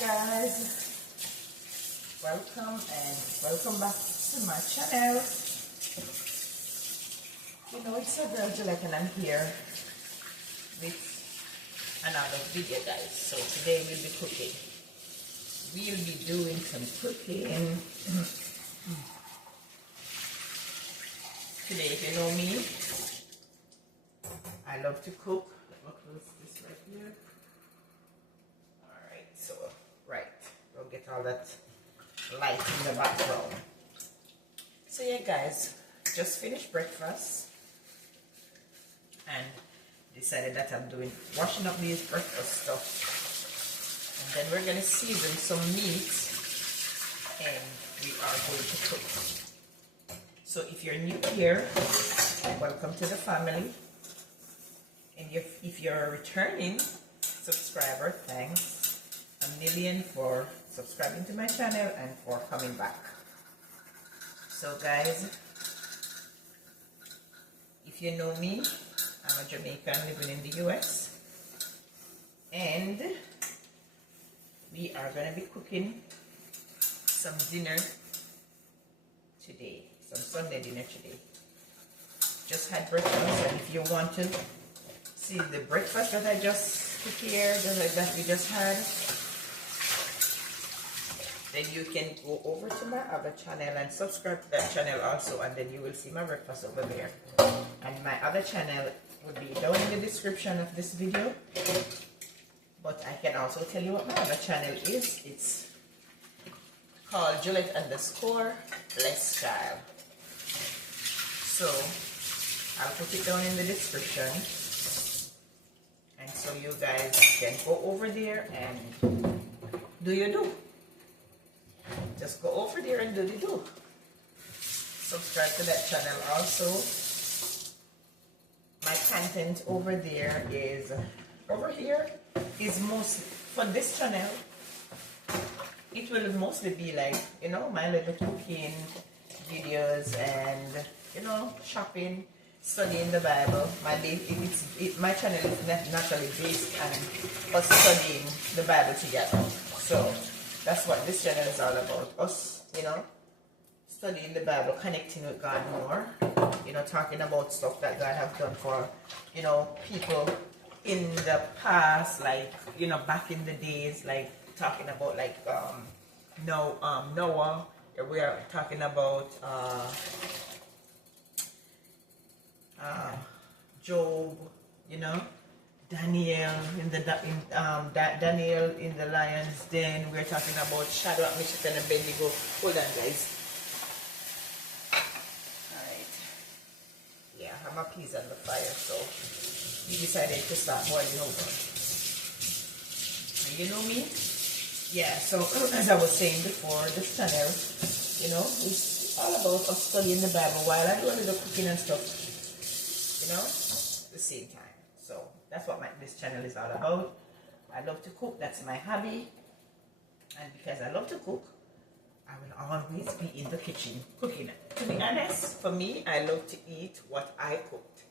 Guys, welcome back to my channel. You know, it's a girl Jamaican, and I'm here with another video, guys. So today we'll be cooking. We'll be doing some cooking. Today, if you know me, I love to cook. Look, this right here. Alright, so we'll get all that light in the background. So yeah, guys, just finished breakfast and decided that I'm washing up these breakfast stuff, and then we're gonna season some meat and we are going to cook. So if you're new here, welcome to the family, and if you're a returning subscriber, thanks a million for subscribing to my channel and for coming back. So guys, if you know me, I'm a Jamaican living in the US, and we are going to be cooking some dinner today, some Sunday dinner today. Just had breakfast, and if you want to see the breakfast that I just prepared, that we just had, then you can go over to my other channel and subscribe to that channel also, and then you will see my breakfast over there. And my other channel would be down in the description of this video, but I can also tell you what my other channel is. It's called Juliet_Blessed. So I'll put it down in the description, and so you guys can go over there and do your do. Just go over there and do the do. Subscribe to that channel also. My content over there is, over here is mostly, for this channel, it will mostly be like, you know, my little cooking videos and, you know, shopping, studying the Bible. My channel is naturally based on us studying the Bible together. So that's what this channel is all about. Us, you know, studying the Bible, connecting with God more, you know, talking about stuff that God have done for, you know, people in the past, like, you know, back in the days, like talking about like Noah. We are talking about Job, you know, Daniel Daniel in the lion's den. We're talking about Shadrach, Meshach, and Abednego. Hold on, guys. Alright. Yeah, I have my peas on the fire, so we decided to start boiling over. And you know me? Yeah, so as I was saying before, this channel, you know, it's all about us studying the Bible while I do a little cooking and stuff, you know, at the same time. So that's what this channel is all about. I love to cook. That's my hobby. And because I love to cook, I will always be in the kitchen cooking. To be honest, for me, I love to eat what I cooked.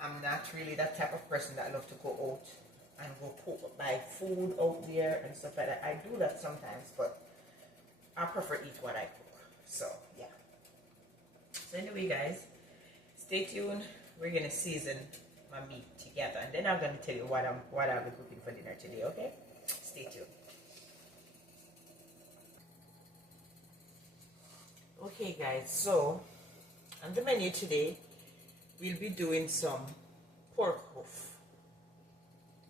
I'm not really that type of person that love to go out and buy food out there and stuff like that. I do that sometimes, but I prefer eat what I cook. So yeah. So anyway, guys, stay tuned. We're gonna season my meat together, and then I'm going to tell you what I'll be cooking for dinner today. Okay, stay tuned. Okay, guys, so on the menu today we'll be doing some pork huff.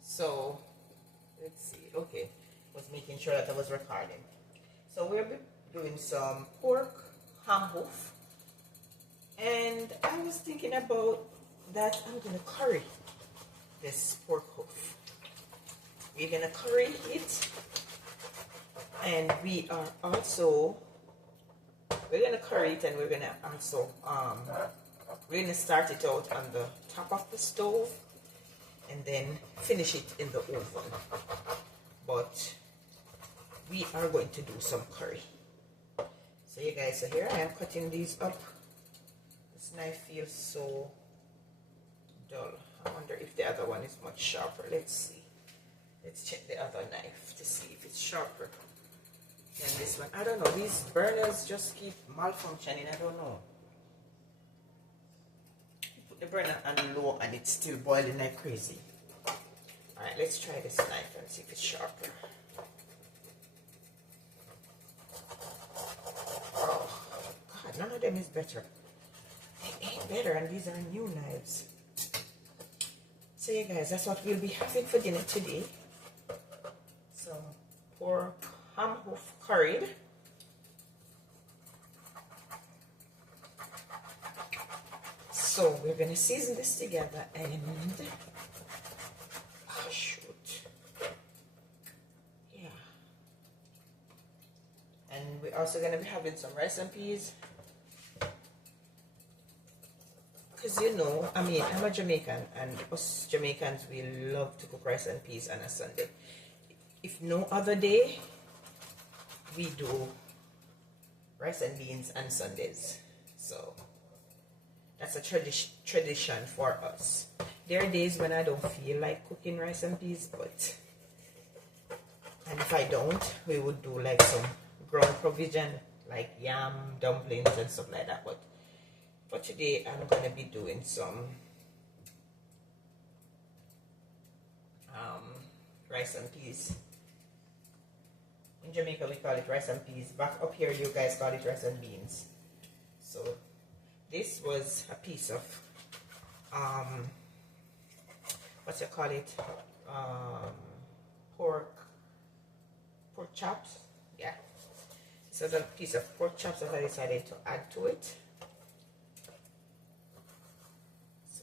So let's see. Okay, was making sure that I was recording. So we'll be doing some pork ham huff, and I was thinking about that I'm gonna curry this pork huff. We're gonna curry it, and we're gonna curry it, and we're gonna also we're gonna start it out on the top of the stove and then finish it in the oven. But we are going to do some curry. So you guys, so here I am cutting these up. This knife feels so dull. I wonder if the other one is much sharper. Let's see. Let's check the other knife to see if it's sharper than this one. I don't know, these burners just keep malfunctioning. I don't know. Put the burner on low and it's still boiling like crazy. Alright, let's try this knife and see if it's sharper. Oh God, none of them is better. They ain't better, and these are new knives. So yeah guys, that's what we'll be having for dinner today. Some pork ham hoof curried. So we're gonna season this together and oh shoot. Yeah. And we're also gonna be having some rice and peas. Because you know, I mean, I'm a Jamaican, and us Jamaicans, we love to cook rice and peas on a Sunday. If no other day, we do rice and beans on Sundays. So that's a tradition for us. There are days when I don't feel like cooking rice and peas, and if I don't, we would do like some ground provision, like yam, dumplings, and stuff like that. But for today, I'm going to be doing some rice and peas. In Jamaica, we call it rice and peas. Back up here, you guys call it rice and beans. So this was a piece of, what you call it, pork chops. Yeah. This is a piece of pork chops that I decided to add to it.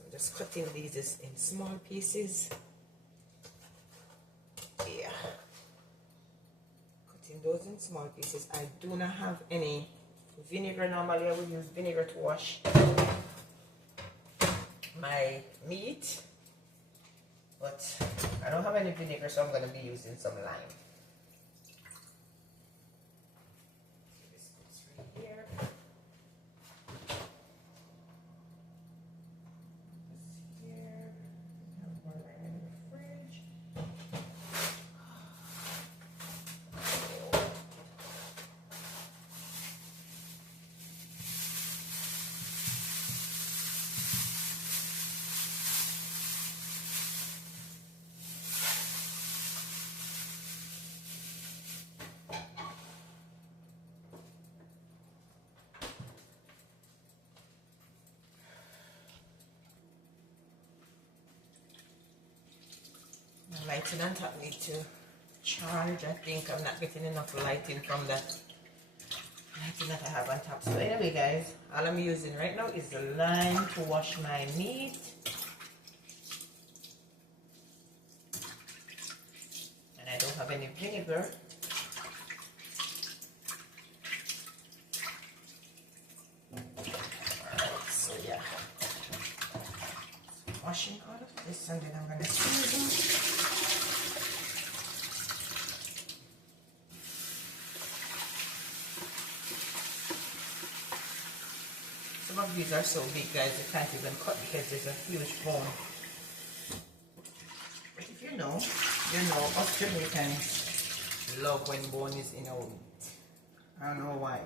Just cutting these in small pieces. Yeah. Cutting those in small pieces. I do not have any vinegar. Normally I would use vinegar to wash my meat. But I don't have any vinegar, so I'm going to be using some lime. This goes right here. Lighting on top need to charge. I think I'm not getting enough lighting from that lighting that I have on top. So anyway guys, all I'm using right now is the lime to wash my meat. And I don't have any vinegar. Alright, so yeah. Washing all of this, and then I'm going to season. Some of these are so big, guys, you can't even cut because there's a huge bone. But if you know, us Jamaicans love when bone is in our meat. I don't know why.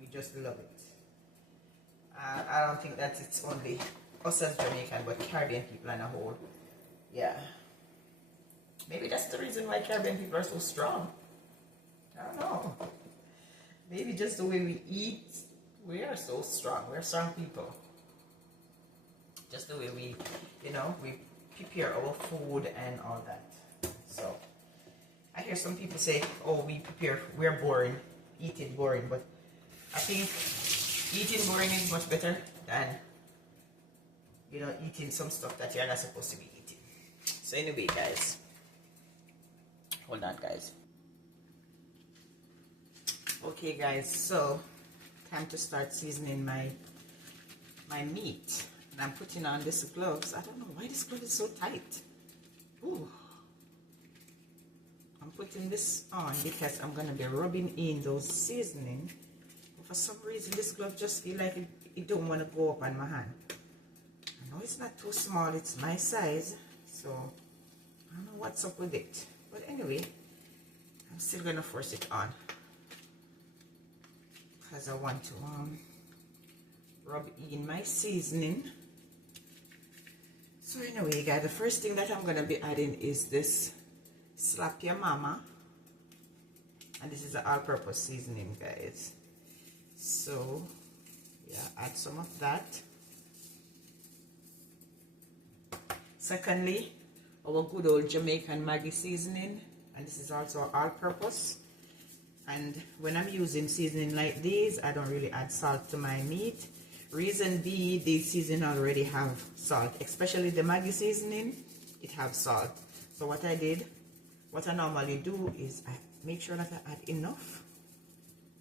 We just love it. I don't think that it's only us as Jamaican, but Caribbean people in a whole. Yeah. Maybe that's the reason why Caribbean people are so strong. I don't know. Maybe just the way we eat, we are so strong. We're strong people. Just the way we, we prepare our food and all that. So, I hear some people say, oh, we're boring, eating boring. But I think eating boring is much better than, eating some stuff that you're not supposed to be eating. So anyway, guys. Hold on, guys. Okay, guys, so time to start seasoning my meat. And I'm putting on this gloves. I don't know why this glove is so tight. Ooh. I'm putting this on because I'm going to be rubbing in those seasoning. But for some reason, this glove just feel like it don't want to go up on my hand. I know it's not too small. It's my size. So, I don't know what's up with it. But anyway, I'm still gonna force it on because I want to rub in my seasoning. So anyway, guys, the first thing that I'm gonna be adding is this Slap Your Mama, and this is the all-purpose seasoning, guys. So yeah, add some of that. Secondly, our good old Jamaican Maggi seasoning, and this is also all-purpose. And when I'm using seasoning like these, I don't really add salt to my meat. Reason B, these seasoning already have salt, especially the Maggi seasoning, it has salt. So what I normally do is I make sure that I add enough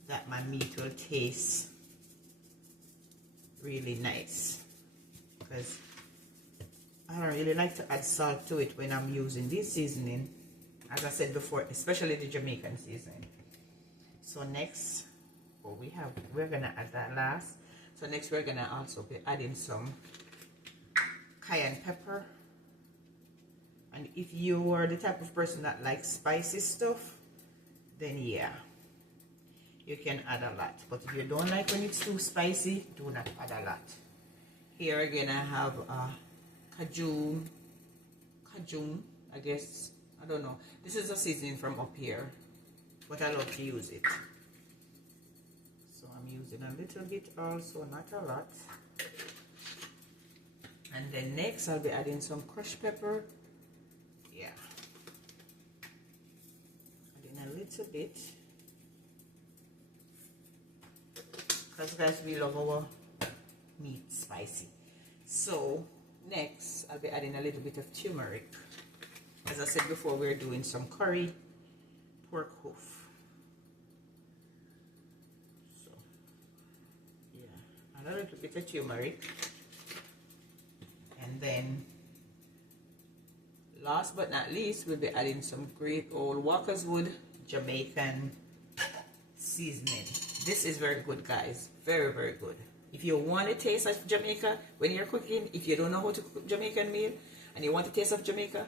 that my meat will taste really nice, because I don't really like to add salt to it when I'm using this seasoning, as I said before, especially the Jamaican seasoning. So next, we're gonna add that last. So next we're gonna also be adding some cayenne pepper. And if you are the type of person that likes spicy stuff, then yeah, you can add a lot. But if you don't like when it's too spicy, do not add a lot. Here again I have cajun, I guess, I don't know. This is a seasoning from up here, but I love to use it. So I'm using a little bit also, not a lot. And then next I'll be adding some crushed pepper. Yeah, adding a little bit, because guys, we love our meat spicy. So next I'll be adding a little bit of turmeric. As I said before, we're doing some curry pork hoof. So yeah, a little bit of turmeric. And then last but not least, we'll be adding some great old Walker's Wood Jamaican seasoning. This is very good, guys. Very, very good. If you want a taste of Jamaica when you're cooking, if you don't know how to cook Jamaican meal and you want a taste of Jamaica,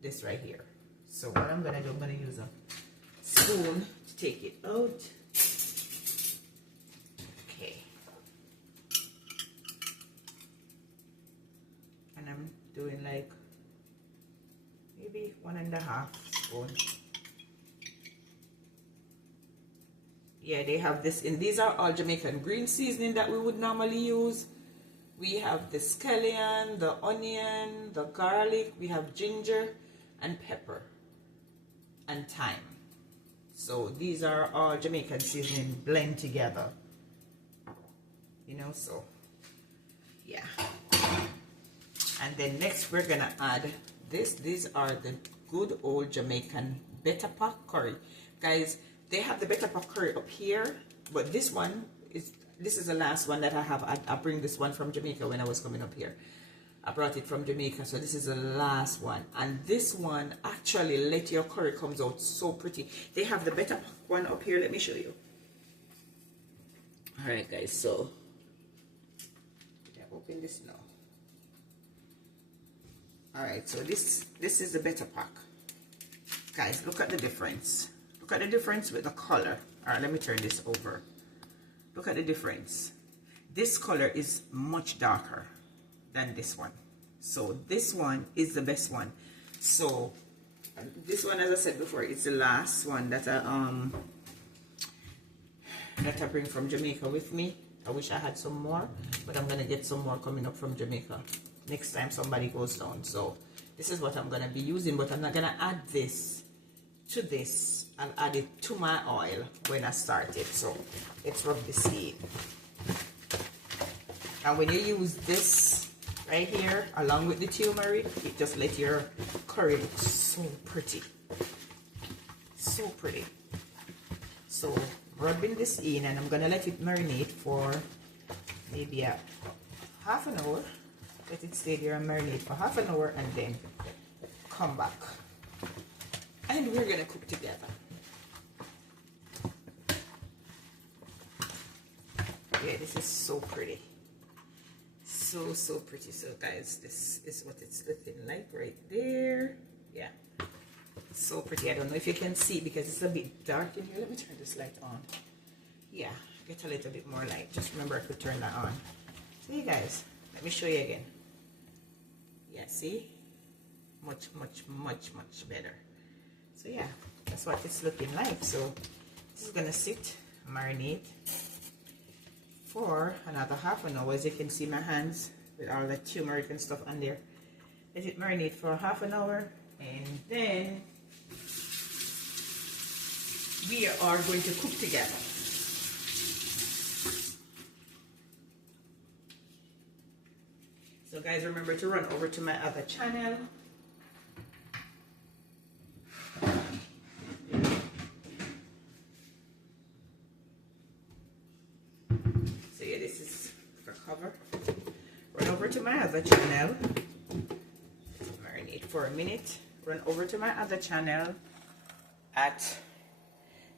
this right here. So what I'm gonna do, I'm gonna use a spoon to take it out. Okay. And I'm doing like maybe 1.5 spoons. Yeah, they have this in. These are all Jamaican green seasoning that we would normally use. We have the scallion, the onion, the garlic, we have ginger and pepper and thyme. So these are all Jamaican seasoning blend together. You know, so yeah. And then next we're gonna add this. These are the good old Jamaican better pot curry. Guys, they have the better pot curry up here, but this is the last one that I have. I bring this one from Jamaica when I was coming up here. I brought it from Jamaica, so this is the last one. And this one actually let your curry comes out so pretty. They have the better one up here. Let me show you. All right, guys. So open this now. All right, so this is the better pack. Guys, look at the difference. Look at the difference with the color. All right, let me turn this over. Look at the difference. This color is much darker than this one. So this one is the best one. So this one, as I said before, is the last one that I bring from Jamaica with me. I wish I had some more, but I'm gonna get some more coming up from Jamaica next time somebody goes down. So this is what I'm gonna be using, but I'm not gonna add this to this. I'll add it to my oil when I start it. So let's rub this in. And when you use this right here along with the turmeric, it just let your curry look so pretty. So pretty. So rubbing this in, and I'm gonna let it marinate for maybe a half an hour. Let it stay there and marinate for half an hour, and then come back. And we're gonna cook together. Yeah, this is so pretty. So pretty. So guys, this is what it's looking like right there. Yeah. So pretty. I don't know if you can see because it's a bit dark in here. Let me turn this light on. Yeah, get a little bit more light. Just remember I could turn that on. So you guys, let me show you again. Yeah, see? Much better. So yeah, that's what it's looking like. So this is gonna sit, marinate for another half an hour. As you can see, my hands with all the turmeric and stuff on there. Let it marinate for half an hour, and then we are going to cook together. So guys, remember to run over to my other channel. So yeah, this is for cover. Run over to my other channel. Marinate for a minute. Run over to my other channel at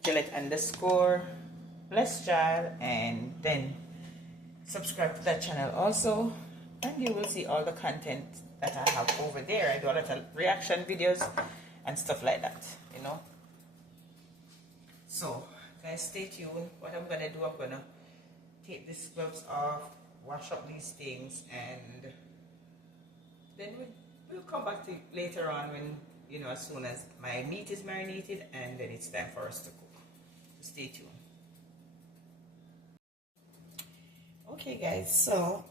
Gillette_Blessed, and then subscribe to that channel also, and you will see all the content that I have over there. I do a lot of reaction videos and stuff like that, you know. So guys, stay tuned. What I'm gonna do, I'm gonna take these gloves off, wash up these things, and then we'll come back to it later on when, you know, as soon as my meat is marinated, and then it's time for us to cook. Stay tuned. Okay guys, so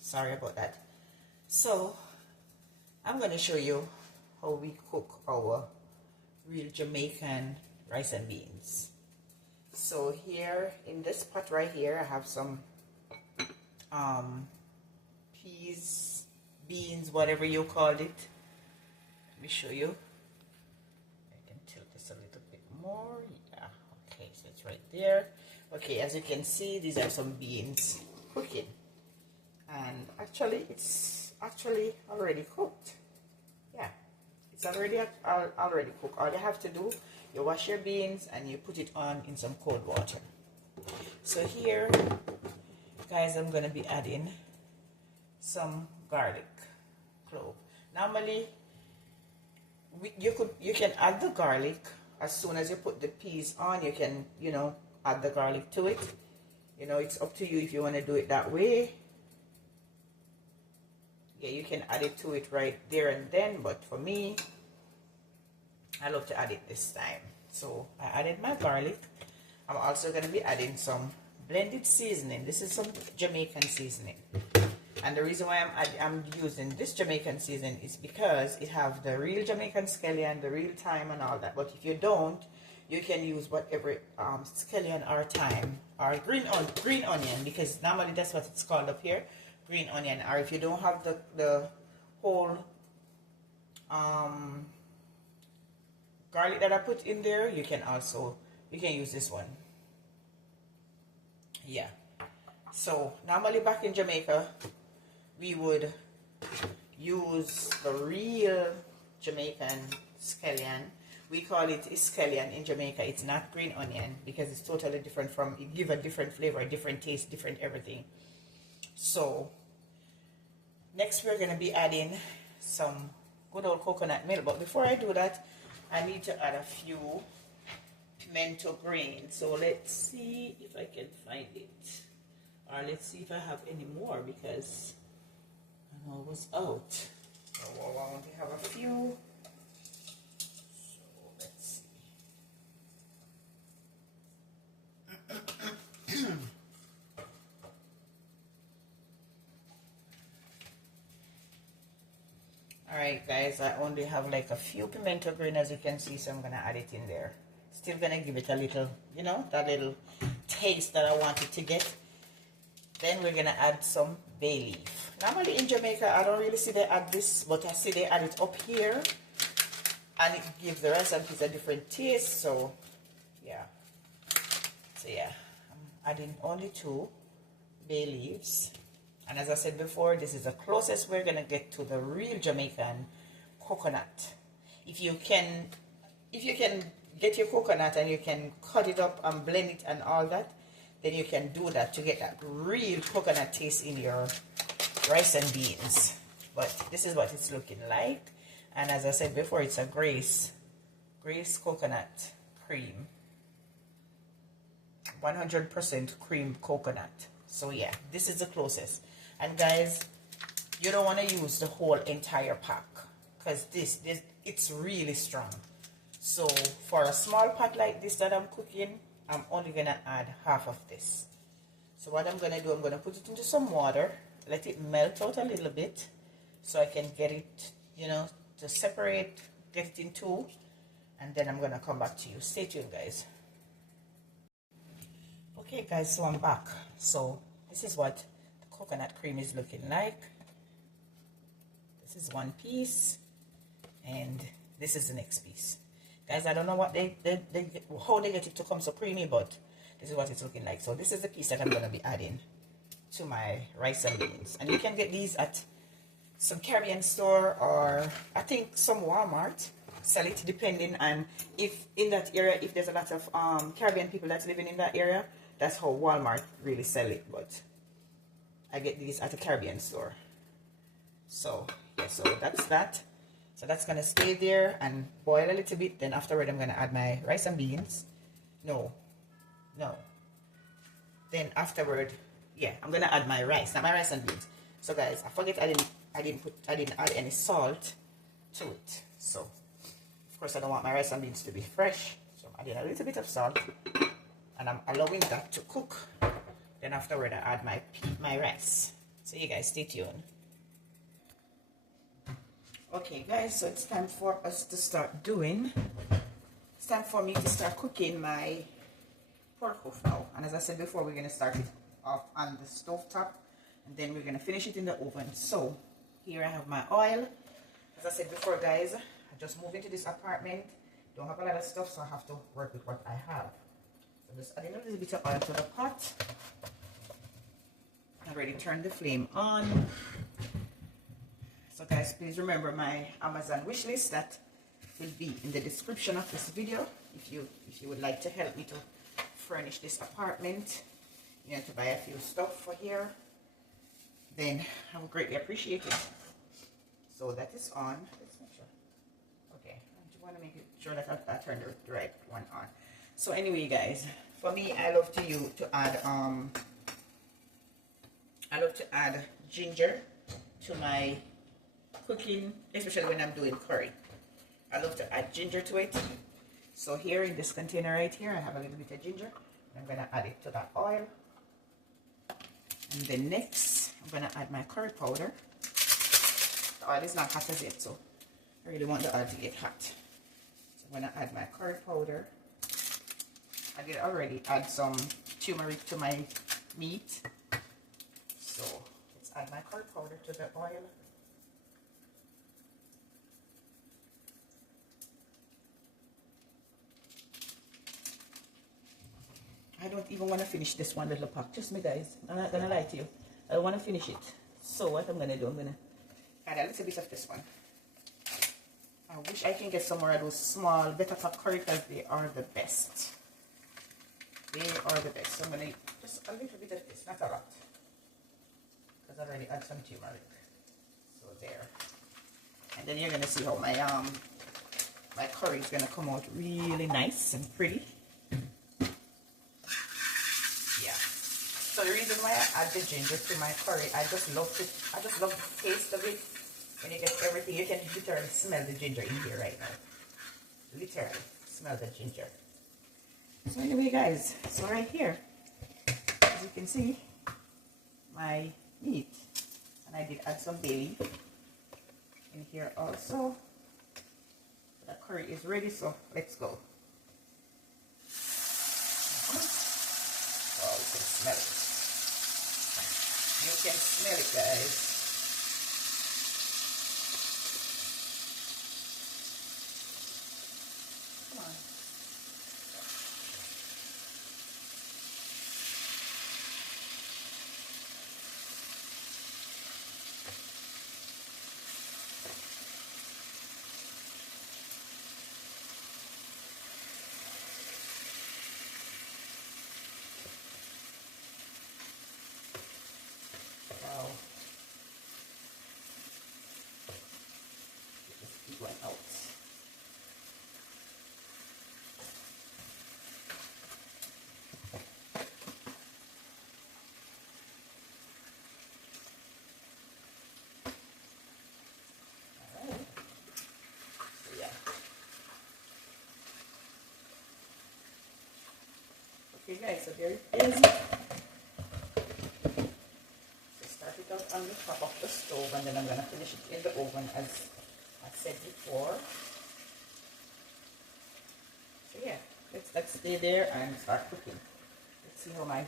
sorry about that. So I'm going to show you how we cook our real Jamaican rice and beans. So here in this pot right here, I have some peas, beans, whatever you called it. Let me show you. I can tilt this a little bit more. Yeah, okay, so it's right there. Okay, as you can see, these are some beans cooking, and actually it's already cooked. Yeah, it's already cooked. All you have to do, you wash your beans and you put it on in some cold water. So here guys, I'm gonna be adding some garlic clove. Normally you can add the garlic as soon as you put the peas on. You can, you know, add the garlic to it. You know, it's up to you if you want to do it that way. Yeah, you can add it to it right there and then, but for me, I love to add it this time. So I added my garlic. I'm also going to be adding some blended seasoning. This is some Jamaican seasoning, and the reason why I'm using this Jamaican seasoning is because it have the real Jamaican scallion, the real thyme and all that. But if you don't, you can use whatever scallion or thyme or green onion, because normally that's what it's called up here, green onion. Or if you don't have the whole garlic that I put in there, you can use this one. Yeah. So normally back in Jamaica, we would use the real Jamaican scallion. We call it scallion in Jamaica. It's not green onion because it's totally different from, it gives a different flavor, a different taste, different everything. So next we're going to be adding some good old coconut milk. But before I do that, I need to add a few pimento grains. So let's see if I can find it. Or let's see if I have any more, because I know it was out. So I want to have a few. Alright guys, I only have like a few pimento green, as you can see, so I'm gonna add it in there. Still gonna give it a little, you know, that little taste that I wanted to get. Then we're gonna add some bay leaf. Normally in Jamaica, I don't really see they add this, but I see they add it up here, and it gives the rice and peas a different taste. So yeah, I'm adding only 2 bay leaves. And as I said before, this is the closest we're gonna get to the real Jamaican coconut. If you can get your coconut and you can cut it up and blend it and all that, then you can do that to get that real coconut taste in your rice and beans. But this is what it's looking like, And as I said before, it's a Grace coconut cream. 100% cream coconut. So yeah, this is the closest. And guys, you don't want to use the whole entire pack, because this it's really strong. So for a small pot like this that I'm cooking, I'm only gonna add half of this. So what I'm gonna do, I'm gonna put it into some water, let it melt out a little bit, so I can get it, you know, to separate, get it in two, and then I'm gonna come back to you. Stay tuned, guys. Okay guys, so I'm back. So this is what the coconut cream is looking like. This is one piece, and this is the next piece. Guys, I don't know what how they get it to come so creamy, but this is what it's looking like. So this is the piece that I'm going to be adding to my rice and beans. And you can get these at some Caribbean store, or I think some Walmart sell it, depending on if in that area, if there's a lot of Caribbean people that's living in that area. That's how Walmart really sell it, but I get these at a Caribbean store. So yeah, so that's that. So that's gonna stay there and boil a little bit. Then afterward, I'm gonna add my rice and beans. No. Then afterward, yeah, I'm gonna add my rice, not my rice and beans. So guys, I forget I didn't add any salt to it. So of course I don't want my rice and beans to be fresh. So I'm adding a little bit of salt, and I'm allowing that to cook. Then afterward, I add my rice. So you guys stay tuned. Okay guys, so it's time for us to start doing, it's time for me to start cooking my pork Huff now. And as I said before, we're going to start it off on the stove top, and then we're going to finish it in the oven. So here I have my oil. As I said before guys, I just moved into this apartment, don't have a lot of stuff, so I have to work with what I have. So I'm just adding a little bit of oil to the pot. I already turned the flame on. So guys, please remember my Amazon wish list that will be in the description of this video. If you would like to help me to furnish this apartment, you know, to buy a few stuff for here, then I would greatly appreciate it. So that is on. Let's make sure. Okay, I just want to make sure that I turned the right one on. So anyway guys, for me, I love to add ginger to my cooking, especially when I'm doing curry. I love to add ginger to it. So here in this container right here, I have a little bit of ginger. I'm going to add it to that oil. And then next, I'm going to add my curry powder. The oil is not hot as yet, so I really want the oil to get hot. So I'm going to add my curry powder. I did already add some turmeric to my meat. So let's add my curry powder to the oil. I don't even want to finish this one little pack. Trust me guys, I'm not going to lie to you. I don't want to finish it. So what I'm going to do, I'm going to add a little bit of this one. I wish I can get some more of those small better pack curry, because they are the best. They are the best. So I'm going to just a little bit of this, not a lot, because I already add some turmeric. So there. And then you're going to see how my my curry is going to come out really nice and pretty. So the reason why I add the ginger to my curry, I just love the taste of it. When you get everything, you can literally smell the ginger in here right now. Literally smell the ginger. So anyway guys, so right here, as you can see, my meat, and I did add some bay leaf in here also. The curry is ready, so let's go. Oh, you can smell it. You can smell it, guys. Come on. Wow. Okay guys, so there it is. So start it out on the top of the stove, and then I'm gonna finish it in the oven as I said before. So yeah, let's stay there and start cooking. Let's see how my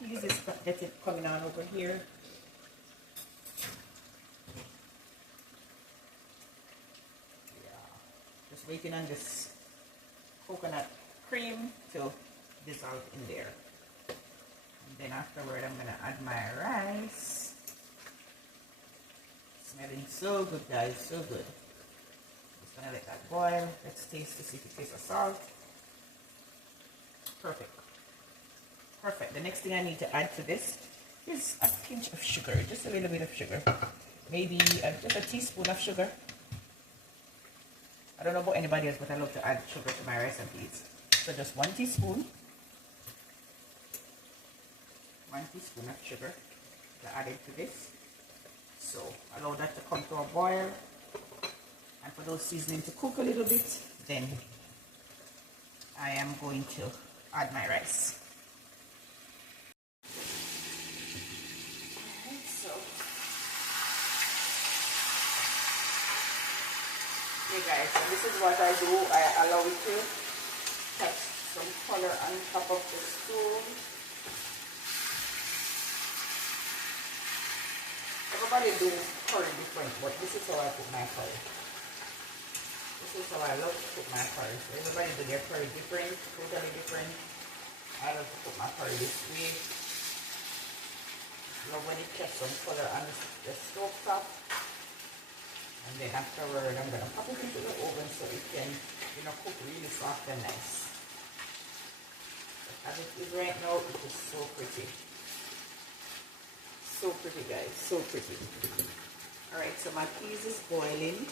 peas is coming on over here. Yeah, just waiting on this coconut cream to dissolve in there. And then afterward, I'm gonna add my rice. Smelling so good, guys, so good. Just gonna let that boil. Let's taste to see if it tastes of salt. Perfect. Perfect. The next thing I need to add to this is a pinch of sugar, just a little bit of sugar. Maybe just a teaspoon of sugar. I don't know about anybody else, but I love to add sugar to my rice and peas. So just 1 teaspoon. 1 teaspoon of sugar to add into this. So allow that to come to a boil. And for those seasoning to cook a little bit, then I am going to add my rice. Alright, so okay guys, so this is what I do. I allow it to touch some color on top of the stove. Everybody do curry different, but this is how I put my curry. This is how I love to put my curry. So everybody do their curry different, totally different. I love to put my curry this way. Love when it gets some color on the stove top. And then afterward, I'm gonna pop it into the oven so it can, you know, cook really soft and nice. But as it is right now, it is so pretty. So pretty, guys, so pretty. All right, so my peas is boiling.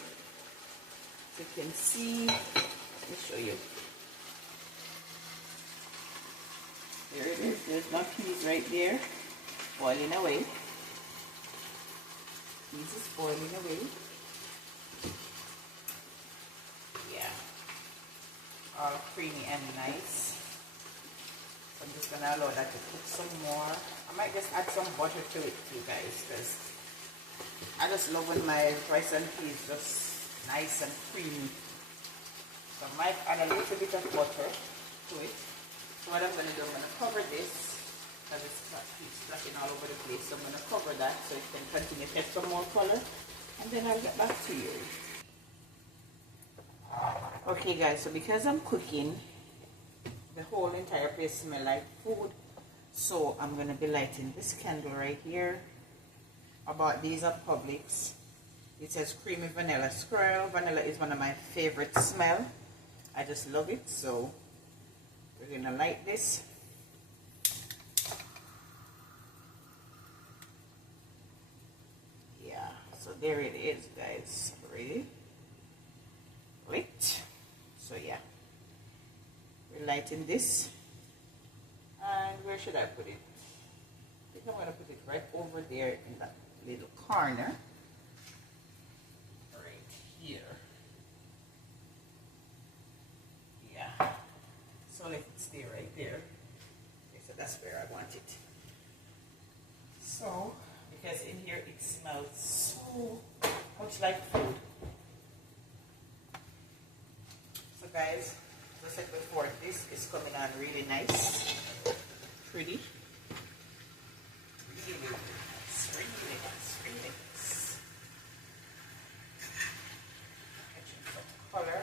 As you can see, let me show you. There it is. There's my peas right there, boiling away. Peas is boiling away. Yeah, all creamy and nice. So I'm just gonna allow that to cook some more. I might just add some butter to it too, guys, because I just love when my rice and peas just nice and creamy. So I might add a little bit of butter to it. So what I'm going to do, I'm going to cover this because it's splashing all over the place. So I'm going to cover that so it can continue to get some more color, and then I'll get back to you. Okay guys, so because I'm cooking, the whole entire place smells like food. So I'm going to be lighting this candle right here. I bought these at Publix. It says creamy vanilla swirl. Vanilla is one of my favorite smell. I just love it. So we're going to light this. Yeah, so there it is, guys. Ready? Lit. So yeah, we're lighting this. And where should I put it? I think I'm going to put it right over there in that little corner. Right here. Yeah. So let it stay right there. Okay, so that's where I want it. So, because in here it smells so much like food. So guys, as I said before, this is coming on really nice. Pretty. Really nice. Really nice. Really nice. Catching some color.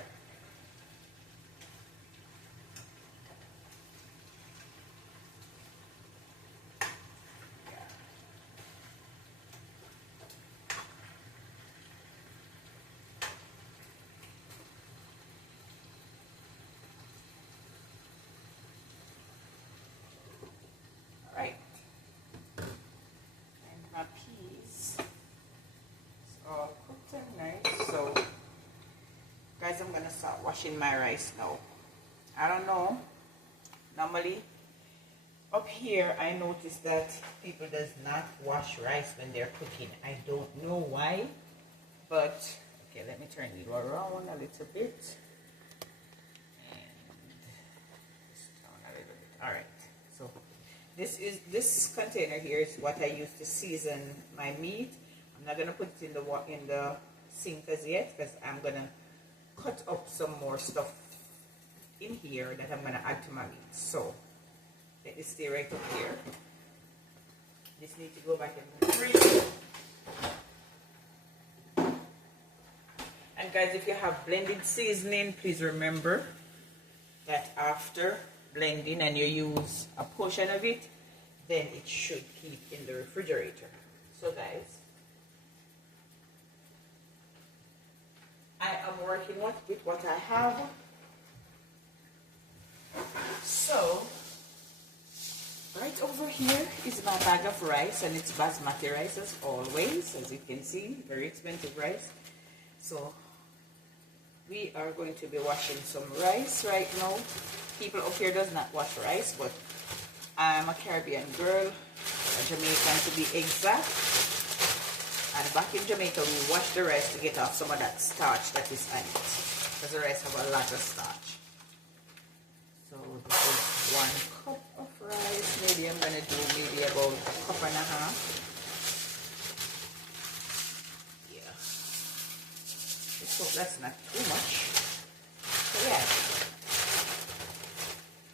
Right, and my peas is all cooked and nice. So guys, I'm gonna start washing my rice now. I don't know, normally up here I noticed that people does not wash rice when they're cooking. I don't know why, but okay, let me turn it around a little bit and just down a little bit. All right. this container here is what I use to season my meat. I'm not gonna put it in the sink as yet because I'm gonna cut up some more stuff in here that I'm gonna add to my meat. So let this stay right up here. This needs to go back in the fridge. And guys, if you have blended seasoning, please remember that after blending and you use a portion of it, then it should keep in the refrigerator. So guys, I am working with what I have. So right over here is my bag of rice, and it's basmati rice as always, as you can see, very expensive rice. So we are going to be washing some rice right now. People up here does not wash rice, but I'm a Caribbean girl, a Jamaican to be exact. And back in Jamaica, we wash the rice to get off some of that starch that is on it, because the rice have a lot of starch. So this is 1 cup of rice. Maybe I'm gonna do maybe about a cup and a half. Yeah. Let's hope that's not too much. So yeah.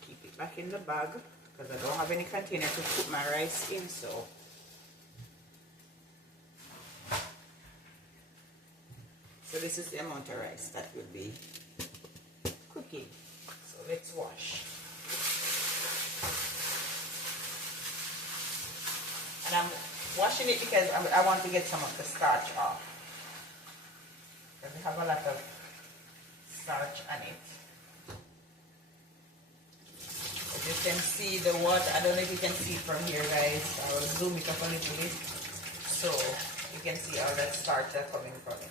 Keep it back in the bag because I don't have any container to put my rice in, so this is the amount of rice that will be cooking. So let's wash. And I'm washing it because I want to get some of the starch off. Because we have a lot of starch on it. As you can see the water, I don't know if you can see it from here guys. I will zoom it up a little bit so you can see all that starch that's coming from it.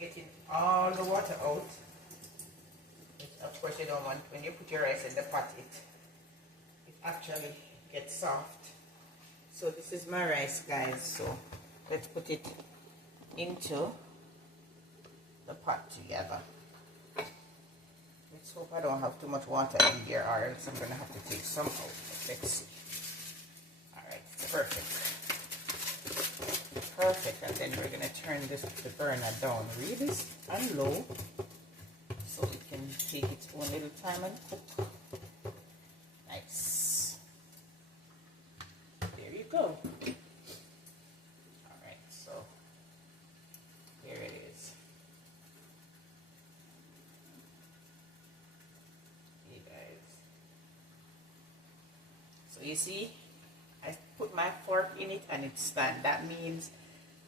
Getting all the water out. Of course you don't want, when you put your rice in the pot, it actually gets soft. So this is my rice guys, so let's put it into the pot together. Let's hope I don't have too much water in here or else I'm going to have to take some out. Let's see. Alright, perfect. Perfect, and then we're going to turn the burner down really and low so it can take its own little time and cook. Nice. There you go. Alright, so here it is. Hey guys. So you see, I put my fork in it and it stands. That means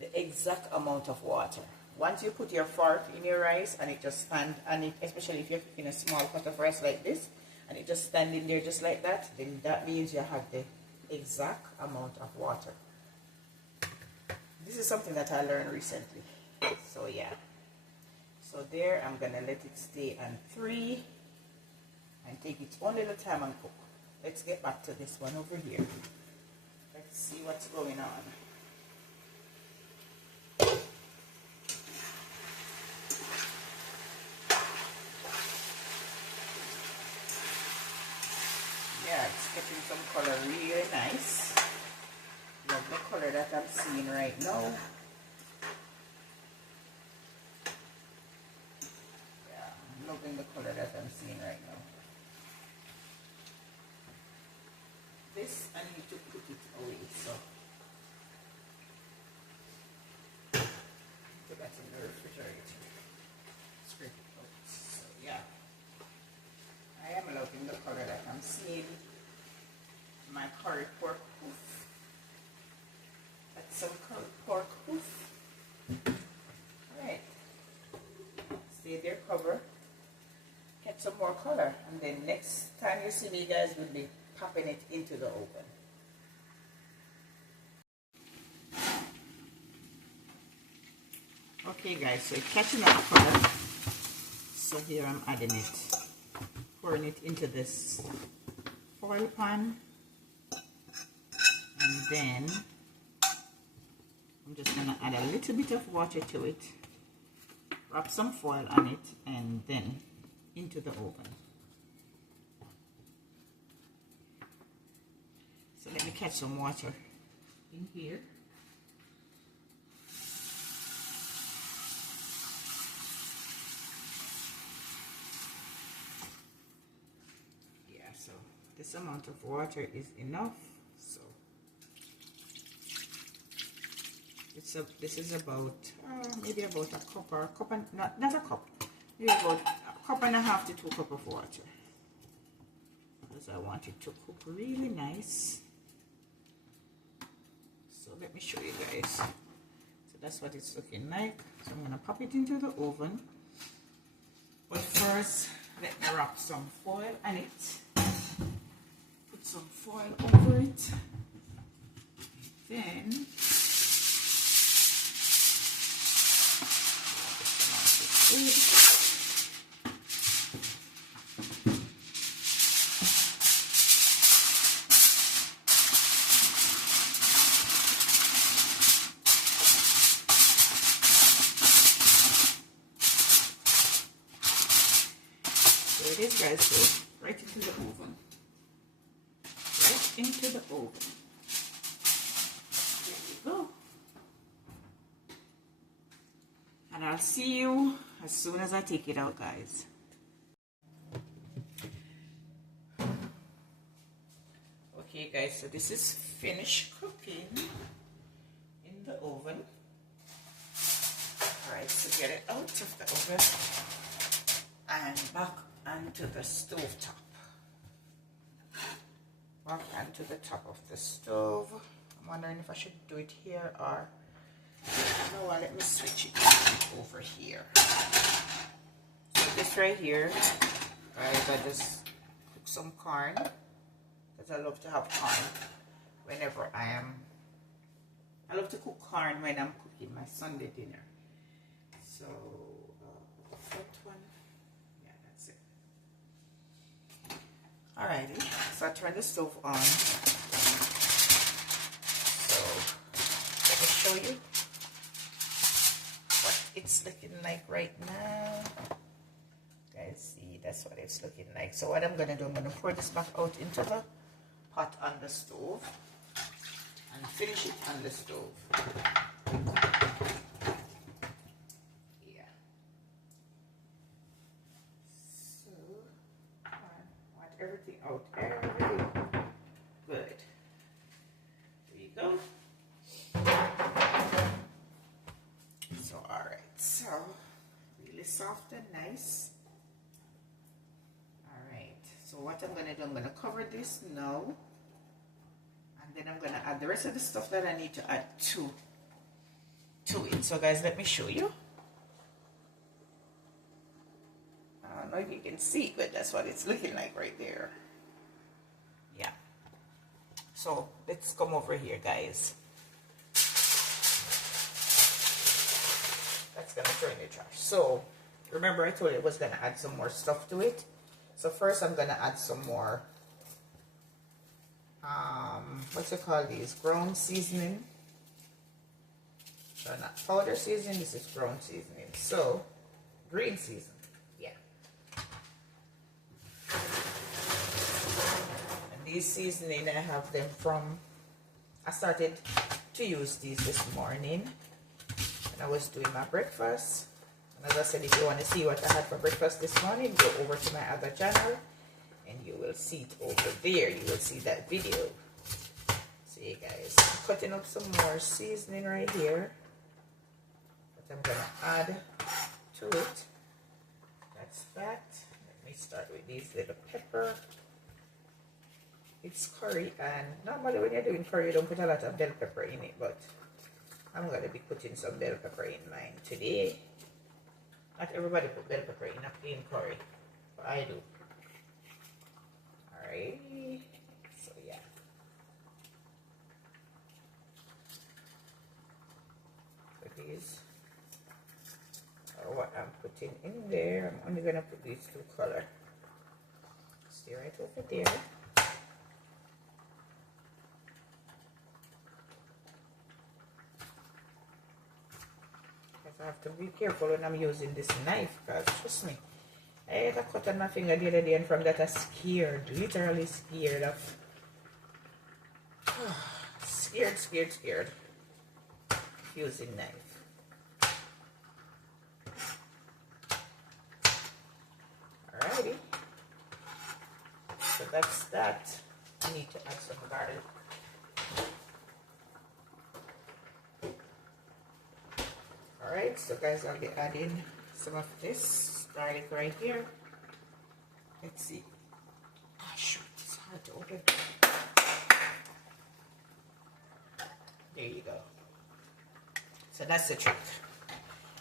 the exact amount of water. Once you put your fork in your rice and it just stands, and it, especially if you're cooking a small pot of rice like this, and it just stands in there just like that, then that means you have the exact amount of water. This is something that I learned recently. So yeah. So there, I'm gonna let it stay on 3 and take its own little time and cook. Let's get back to this one over here. Let's see what's going on. Yeah, it's getting some color really nice. Love the color that I'm seeing right now. Yeah, I'm loving the color that I'm seeing right now. This, I need to put it away, so put that in the refrigerator. Scrape it out. So yeah, I am loving the color that I'm seeing. My curry pork hoof. That's some curry pork hoof. Alright. Stay there, cover. Get some more color, and then next time you see me, guys, we'll be popping it into the oven. Okay guys, so it's catching up color. So here I'm adding it, pouring it into this foil pan, and then I'm just gonna add a little bit of water to it, wrap some foil on it, and then into the oven. So let me catch some water in here. So this amount of water is enough. So this is about maybe about a cup, or a cup and not a cup, maybe about a cup and a half to 2 cups of water, because I want it to cook really nice. So let me show you guys. So that's what it's looking like. So I'm gonna pop it into the oven, but first let me wrap some foil on it. Put some foil over it. Then so it is, guys. So right into the oven. Right into the oven. There you go. And I'll see you as soon as I take it out, guys. Okay guys, so this is finished cooking in the oven. Alright, so get it out of the oven and back onto the stove top. Back onto the top of the stove. I'm wondering if I should do it here or no, let me switch it over here. So this right here, guys, I just cook some corn, because I love to have corn whenever I love to cook corn when I'm cooking my Sunday dinner. So that one, yeah, that's it. Alrighty, so I turn the stove on. So let me show you what it's looking like right now. Guys, see, that's what it's looking like. So what I'm gonna do, I'm gonna pour this back out into the pot on the stove and finish it on the stove. Yeah. So I want everything out. Everything good. There you go. So alright, so really soft and nice. So what I'm gonna do, I'm gonna cover this now, and then I'm gonna add the rest of the stuff that I need to add to it. So guys, let me show you. I don't know if you can see, but that's what it's looking like right there. Yeah. So let's come over here, guys. That's gonna turn the trash. So remember I told you I was gonna add some more stuff to it. So first I'm gonna add some more, what's it called, these ground seasoning. So not powder seasoning, this is ground seasoning. So green seasoning, yeah. And these seasoning, I have them from, I started to use these this morning when I was doing my breakfast. And as I said, if you want to see what I had for breakfast this morning, go over to my other channel and you will see it over there. You will see that video. See, guys, I'm cutting up some more seasoning right here that I'm going to add to it. That's that. Let me start with this little pepper. It's curry, and normally when you're doing curry, you don't put a lot of bell pepper in it, but I'm going to be putting some bell pepper in mine today. Not everybody put bell pepper in a plain curry, but I do. Alright, so yeah. So these putting in there. I'm only gonna put these two colors. Stay right over there. I have to be careful when I'm using this knife, because trust me, I had a cut on my finger the other day, and from that I scared, literally scared of scared using knife. Alrighty, so that's that. I need to add some garlic. Alright, so guys, I'll be adding some of this garlic right here. Let's see. Ah, shoot, it's hard to open. There you go. So that's the trick.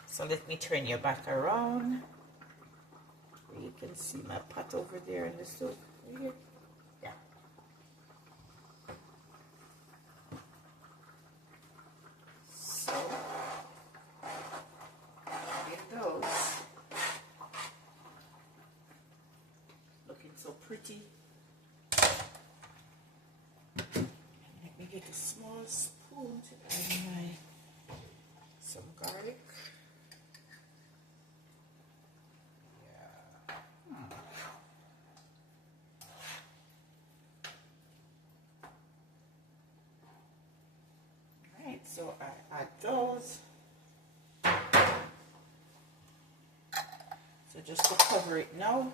So let me turn you back around. You can see my pot over there in the stove. Right here. Yeah. So there goes. Looking so pretty. Let me get a small spoon to add some garlic. So I add those. So just to cover it now.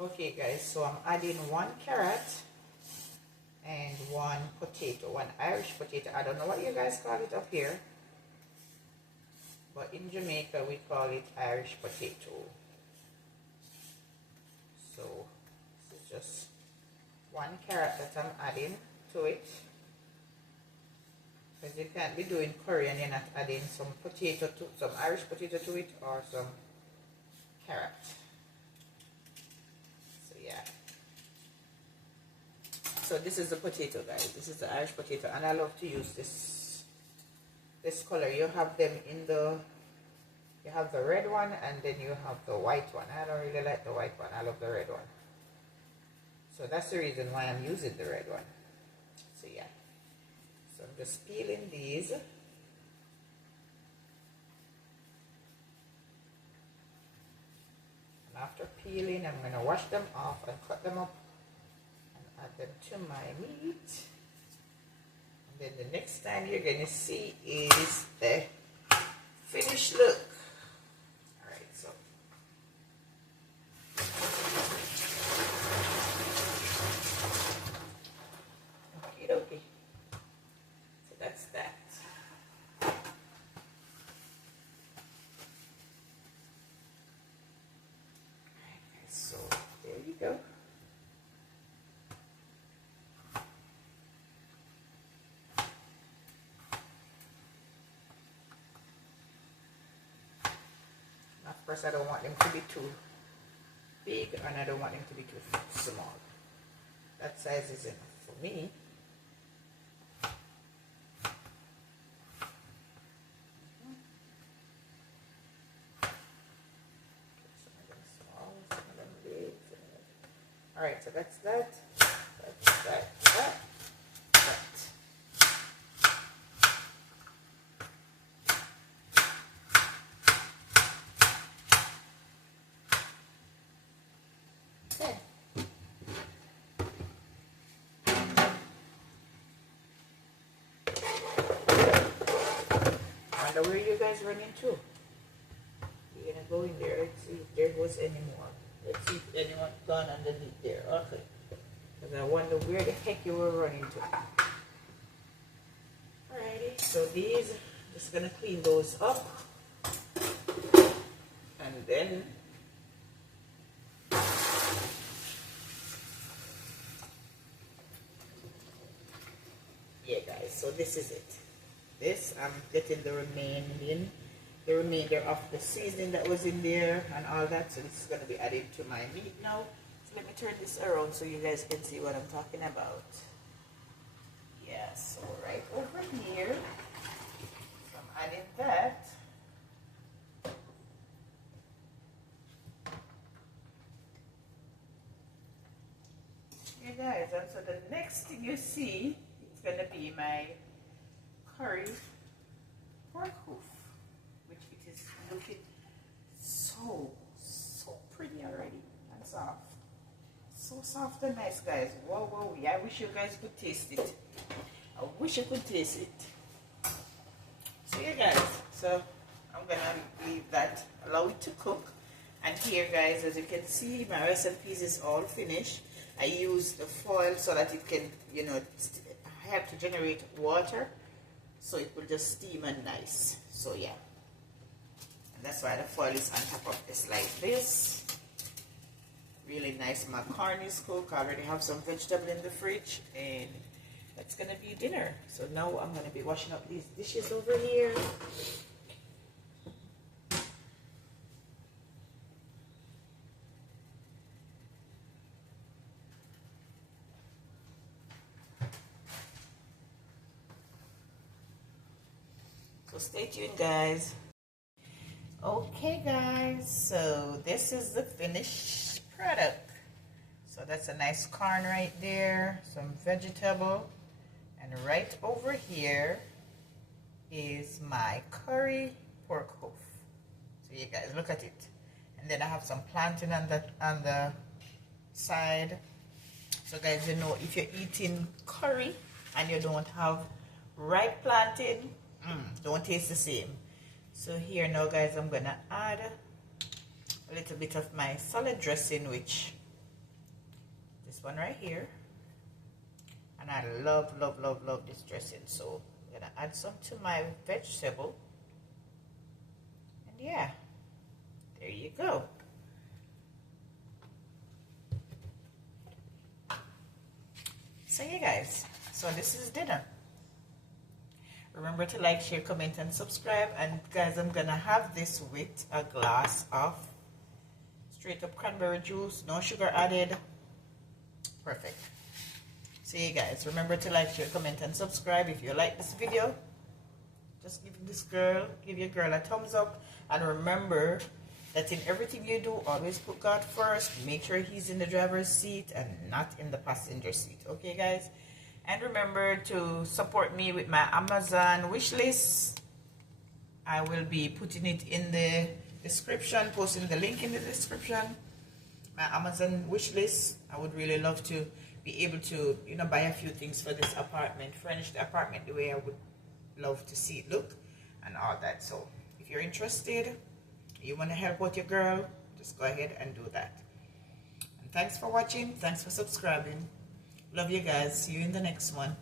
Okay guys, so I'm adding 1 carrot and 1 potato, 1 Irish potato. I don't know what you guys call it up here, but in Jamaica we call it Irish potato. So this is just 1 carrot that I'm adding to it, because you can't be doing curry and you're not adding some potato to some Irish potato to it, or some carrot. So yeah. So this is the potato, guys. This is the Irish potato, and I love to use this color. You have them in the, you have the red one, and then you have the white one. I don't really like the white one. I love the red one. So that's the reason why I'm using the red one. So yeah. So I'm just peeling these. And after peeling, I'm going to wash them off and cut them up and add them to my meat. And then the next time you're going to see is the finished look. Alright, so okay. So that's that. Alright, so there you go. Of course, I don't want them to be too big, and I don't want them to be too small. That size is enough for me. Alright, so that's that. That's that. Okay. I wonder where you guys run into. You're gonna go in there. Let's see if there was any more. Let's see if anyone gone underneath there. Okay. Because I wonder where the heck you were running to. Alrighty, so these, just gonna clean those up. And then yeah guys, so this is it. This, I'm getting the remainder of the seasoning that was in there and all that. So this is going to be added to my meat now. So let me turn this around so you guys can see what I'm talking about. Yeah, so right over here, so I'm adding that. Yeah, guys, and so the next thing you see is going to be my curry pork hoof, which it is looking so pretty already and soft. So soft and nice, guys. Whoa, whoa, yeah, I wish you guys could taste it. I wish you could taste it. So yeah, guys, so I'm gonna leave that, allow it to cook. And here, guys, as you can see, my rice and peas is all finished. I used the foil so that it can, you know, help to generate water, so it will just steam and nice. So yeah, and that's why the foil is on top of this like this. Really nice macaroni is cooked. I already have some vegetable in the fridge, and that's gonna be dinner. So now I'm gonna be washing up these dishes over here. So stay tuned, guys. Okay, guys, so this is the finished product. So that's a nice corn right there, some vegetable, and right over here is my curry pork hoof. So you guys look at it. And then I have some plantain on the side. So guys, you know, if you're eating curry and you don't have ripe plantain, don't taste the same. So here now, guys, I'm gonna add a little bit of my salad dressing, which this one right here, and I love this dressing. So I'm gonna add some to my vegetable, and yeah, there you go. So yeah, guys, so this is dinner. Remember to like, share, comment, and subscribe. And guys, I'm gonna have this with a glass of straight up cranberry juice, no sugar added. Perfect. See you guys. Remember to like, share, comment, and subscribe. If you like this video, just give your girl a thumbs up. And remember that in everything you do, always put God first. Make sure He's in the driver's seat and not in the passenger seat. Okay, guys? And remember to support me with my Amazon wish list. I will be putting it in the description, posting the link in the description. My Amazon wish list. I would really love to be able to, you know, buy a few things for this apartment, furnish the apartment the way I would love to see it look and all that. So if you're interested, you want to help out your girl, just go ahead and do that. And thanks for watching. Thanks for subscribing. Love you guys. See you in the next one.